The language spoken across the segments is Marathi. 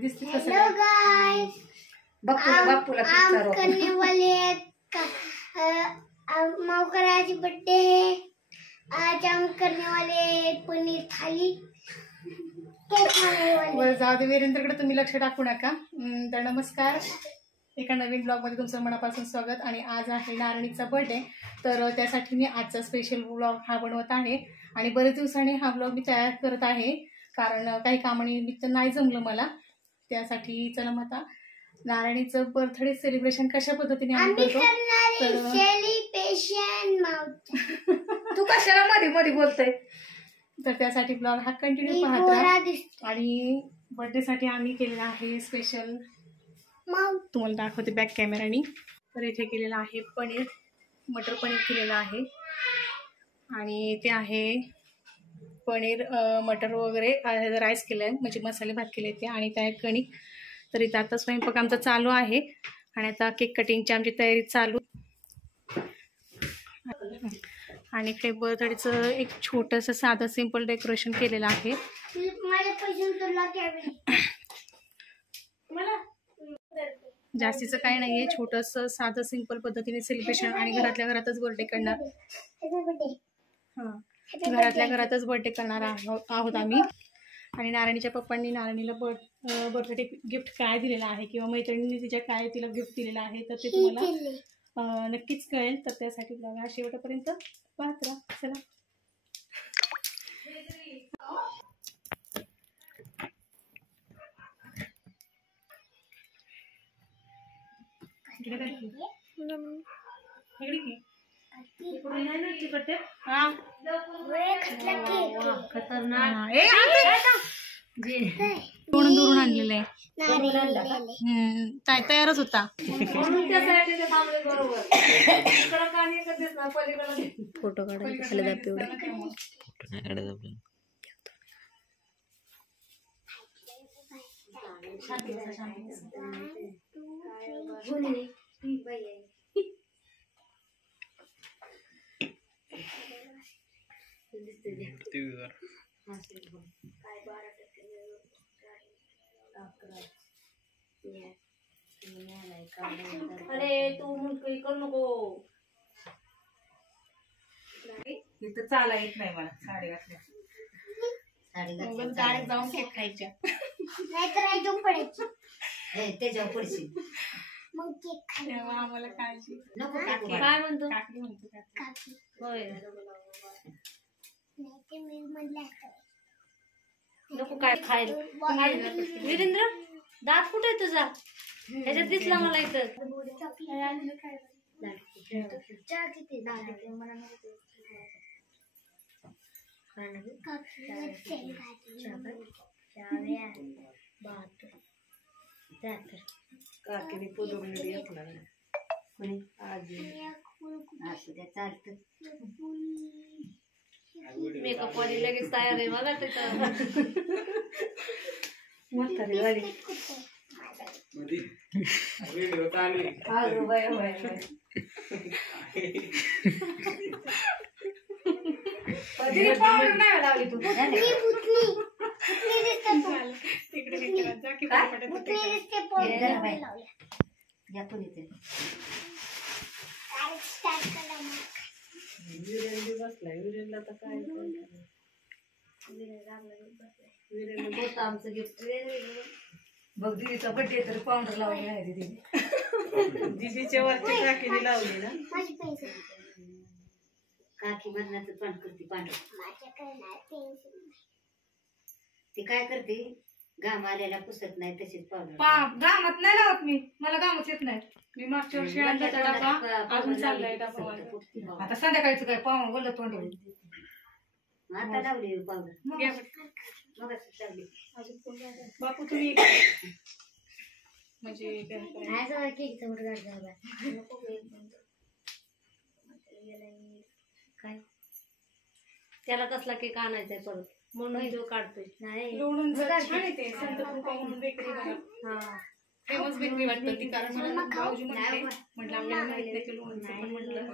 हेलो गाइस, बापूला हम करने वाले मौकराजी बर्थडे है। आज हम करने वाले पनीर थाली। जाऊ दे वीरेंद्रकडे तुम्ही लक्ष टाकू नका। तर नमस्कार, एका नवीन ब्लॉग मध्ये तुमचं मनापासून स्वागत। आणि आज आहे नारणीचा बर्थडे, तर त्यासाठी मी आजचा स्पेशल ब्लॉग हा बनवत आहे। आणि बरेच दिवसांनी हा ब्लॉग मी तयार करत आहे, कारण काही कामानिमित्त नाही जमलं मला। त्यासाठी चला मग आता नारणीचं बर्थडे सेलिब्रेशन कशा पद्धतीने आम्ही करतो। तू कशाला मध्ये मध्ये बोलतोय? तर त्यासाठी ब्लॉग हा कंटिन्यू पाहत राहा। आणि बर्थडे साठी आम्ही केलेला आहे स्पेशल, तुम्हाला दाखवते बॅक कॅमेरानी। तर इथे केलेला आहे पनीर, मटर पनीर केलेलं आहे। आणि ते आहे पनीर मटर वगैरे राईस केलं आहे, म्हणजे मसाले भात केले ते। आणि त्या कणिक। तर इथं आता स्वयंपाक आमचा चालू आहे आणि आता केक कटिंगची आमची तयारी चालू। आणि इकडे बर्थडेचं एक छोटंसं साधं सिंपल डेकोरेशन केलेलं आहे। जास्तीचं काही नाहीये, छोटंसं साधं सिंपल पद्धतीने सेलिब्रेशन। आणि घरातल्या घरातच बर्थडे करणार, घरातल्या घरातच बर्थडे करणार आहोत आम्ही। आणि नारणीच्या पप्पांनी नारणीला बर्थडे गिफ्ट काय दिलेलं आहे, किंवा मैत्रिणींनी तिच्या काय तिला गिफ्ट दिलेलं आहे, तर ते तुम्हाला नक्कीच कळेल। तर त्यासाठी ब्लॉग शेवटपर्यंत पाहत राहा। चला दूरून आणलेलं आहे, तयारच होता। फोटो काढायला अरे तू मुलगी करू नको, इथं चाला येत नाही मला। साडी घातल्या डायरेक्ट जाऊन केक खायच्या, नाहीतर पडायची त्याच्यावर पडशील मग केक खायला आम्हाला काळजी नको। काय म्हणतो? काकी म्हणतो काकी। होय, नको काय खायला। वीरेंद्र, दात कुठे आहे तुझा? ह्याच्यात दिसला मला इथं। काकीने पुदरून घेतला असं त्या चालत। मेकअप वाली लगेच तयार आहे बघा तिथं। म्हातारी वाली लावली तू आमचं गिफ्ट बघ। दीदीचा बर्थडे तर पावडर लावली आहे दीदीने, दीदीच्या वरची काकीने लावली ना। काकी मरणाचं पण करते पांढर, ती काय करते घाम आलेला पुसत नाही, तशीच पावडर। घामात नाही लावत मी, मला घामच येत नाही। मी मागच्या वर्षी अजून चाललाय डबा। आता संध्याकाळचं काय पाव बोलत तोंड आता लावली पावडर, बापू तुम्ही म्हणजे काय त्याला कसला केक आणायचा परत म्हणून जो काढतोय। नाही फेमस बेकरी वाटतं ती, कारण मला भाऊजी म्हटलं आपल्याला माहित नाही की लोणचं, पण म्हटलं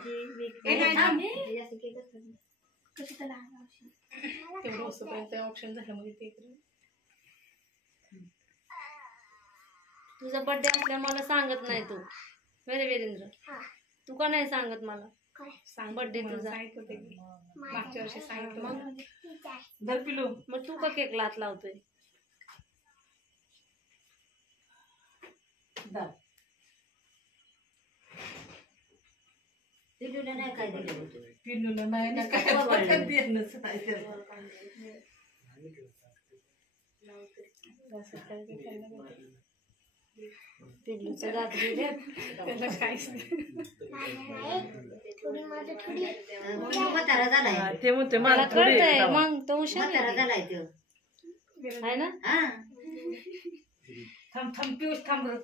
तेवढं होतं ऑप्शन झालं म्हणजे ते तुझा बर्थडे असल्या मला सांगत नाही तू. वीरेंद्र तू का नाही सांगत मला सांग बर्थडे तुझा. मागच्या वर्षी सांगितलं मग तू का केक लात लावतोय. पिल्लूला नाही काय दिलं होतं. पिल्लूचं दात गेले त्याला काहीच म्हातारा झालाय ते म्हणते मला कळतंय मग तो हुशार म्हातारा आहे. झालाय तो. आहे ना. हा थांब थांब पिऊस थांब रे.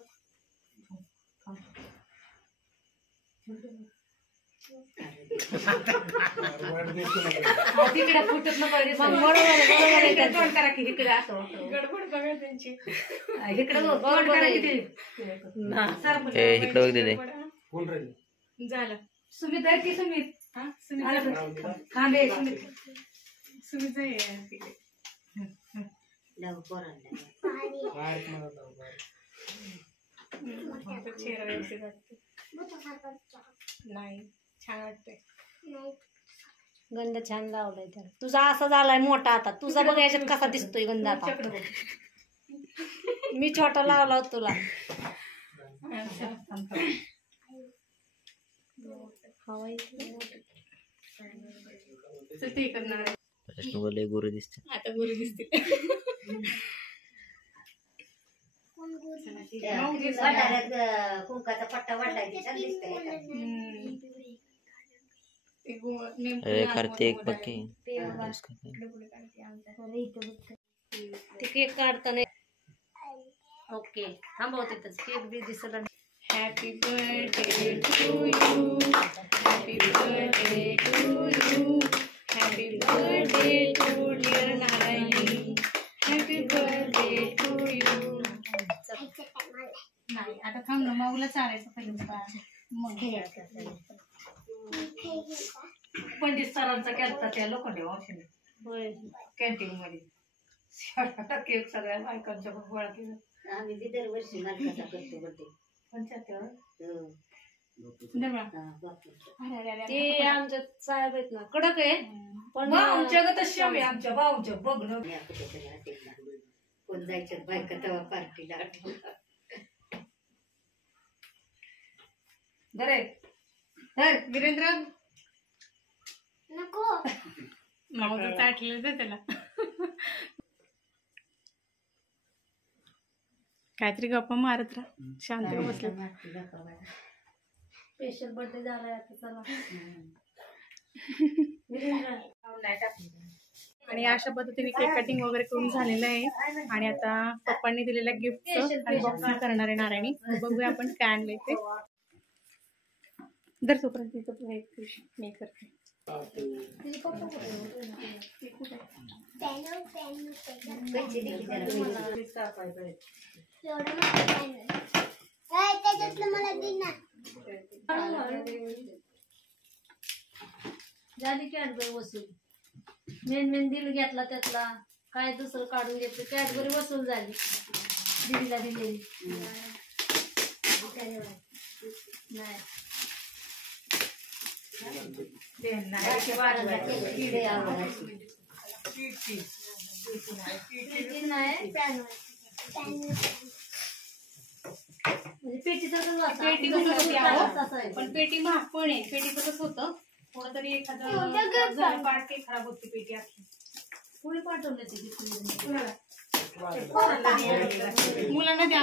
तिकडे फुटत नको रे. मग बरोबर आहे, बरोबर आहे त्याचं. तोंड करा की इकडे असं गडबड बघा त्यांची. इकडे बघ, बरोबर तोंड करा आहे. किती. इकडे बघ दे. झालं. सुमित आहे की सुमित हा सुमित आलं झालं. का? थांब हे सुमित. सुमित जाई तिकडे. लव पोरांना चेहरा व्यवस्थित वाटतो. नाही छान वाटतंय. गंध छान लावलाय त्याला. तुझा असा झालाय मोठा आता. तुझा बघ याच्यात कसा दिसतोय गंध आता. मी छोटा लावला होता तुला. हवा येते. तर ते करणार आहे. लय गोरे दिसते. आता गोरी दिसते. वाटाऱ्यात कुंकाचा पट्टा वाढलाय ते छान दिसतंय. अरे कार्तिक बघ की. ते केक काढताना ओके थांबव तिथंच. केक बी दिसला. Happy birthday to you. Happy birthday to you. Happy birthday to dear Narayani. Happy birthday to you. नाही आता थांब ना. माऊला चालायचं पहिलं. पंडित सरांचा केलता त्या लोखंडे औषधी होय. कॅन्टीन मध्ये. केक सगळ्या बायकांच्या गोळा केला. आम्ही बी दरवर्षी मालकाचा करतो बर्थडे. 75. ते आमच्या साहेब आहेत ना कडक आहे पण भाऊंच्या गं तशी आम्ही आमच्या भाऊंच्या बघणं. कोण जायचं बायका तेव्हा पार्टीला धरे धर वीरेंद्र नको. माऊचं चाटलेलं दे त्याला. काहीतरी गप्पा मारत राहा. शांत बसले. स्पेशल बर्थडे झालाय आता. चला आणि अशा पद्धतीने केक कटिंग वगैरे करून झालेलं आहे. आणि आता पप्पांनी दिलेल्या गिफ्टचं अनबॉक्सिंग करणार आहे नारायणी. बघूया आपण काय आणलंय ते. दर तोपर्यंत तिचं मी करते. झाली कॅडबरी वसूल. मेन दिल घेतला त्यातला काय दुसरं काढून घेतलं. कॅडबरी वसूल झाली. दिदीला दिलेली नाही. म्हणजे पेटी पण पेटी महाग पण आहे. पेटी तसंच होतं. थोडं तरी एखादं पार्ट काही खराब होती पेटी आपली. पुढे पाठवले ते मुलांना द्या.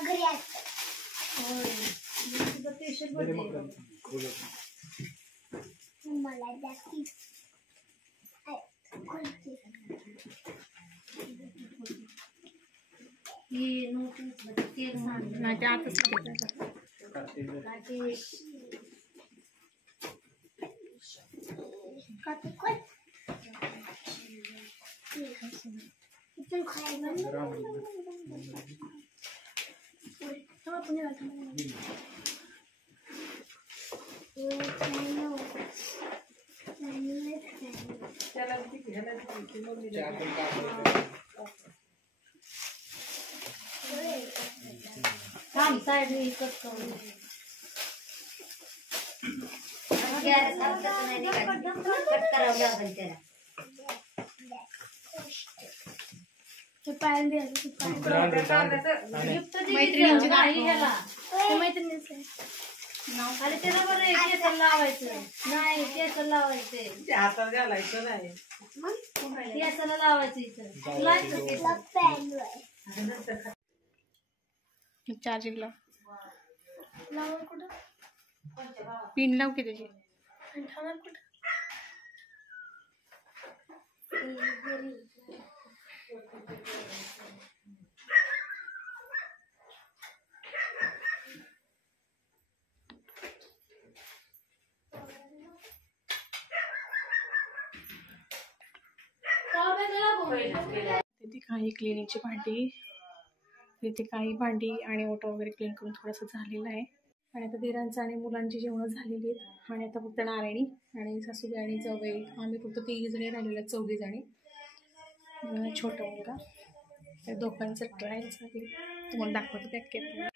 घरी स्पेशल बर्थडे मला जास्ती नाही ते आताच काम साईड कट करून गॅस आपल्याला नाही निघायचं. कट करावं लागेल त्याला. मैत्रिणींची नाही ह्याला अरे त्याला बरं केसर लावायचं नाही केसर लावायचे केसाला लावायचं इथं लावायचं केसर चार्जिंगला पिन लाव की त्याची. तिथे काही क्लिनिकची भांडी, तिथे काही भांडी आणि ओटा वगैरे क्लीन करून थोडंसं झालेलं आहे. आणि आता दिरांचं आणि मुलांची जेवण झालेली आहेत. आणि आता फक्त नारायणी आणि सासूबाई आणि जाऊबाई आम्ही फक्त 3 जणी राहिलेल्या 4 जणी. छोटा मुलगा त्या दोघांचं ट्रायल झाली तुम्हाला दाखवतो बॅक कॅमेरा.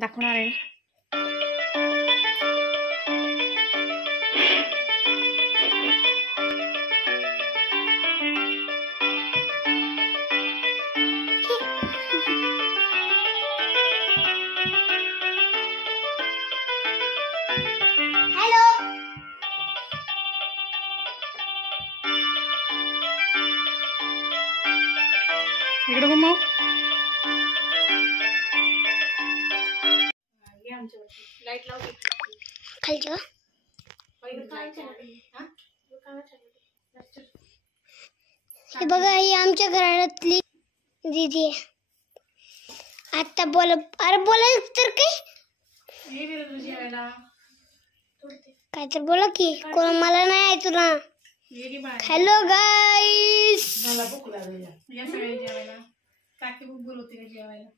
दाखवणार आहे. इकडे बघ मग लाईट लावली खालच्या हे बघा ही आमच्या घरातली दीदी आहे. आता बोला अरे बोला तर काय तर बोला की कोण मला नाही आहे तुला. हॅलो गाईस मला भूक लागली या सगळ्या जेवायला. काकी बोलवते का जेवायला.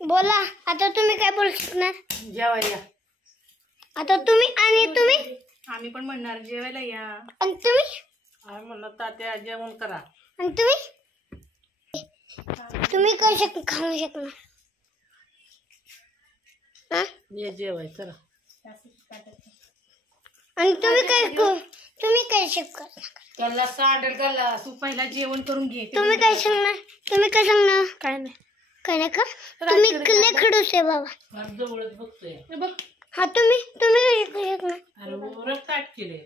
बोला आता तुम्ही काय बोलू शकणार जेवायला आता तुम्ही आणि तुम्ही आम्ही पण म्हणणार जेवायला या. आणि तुम्ही आम्ही म्हणलं तात्या जेवण करा. आणि तुम्ही काय खाऊ शकणार हा? ये जेवाय चला. आणि तुम्ही काय शकणार गल्ला सांडेल गल्ला. तू पहिला जेवण करून घे. तुम्ही काय सांगणार काय नाही का तुम्ही लय खडूस आहे बाबा. जवळच बघतोय. बघ हा तुम्ही काय शकणार अरे रक्त ताट केले.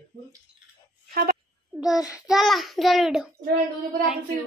झाला व्हिडिओ थँक्यू.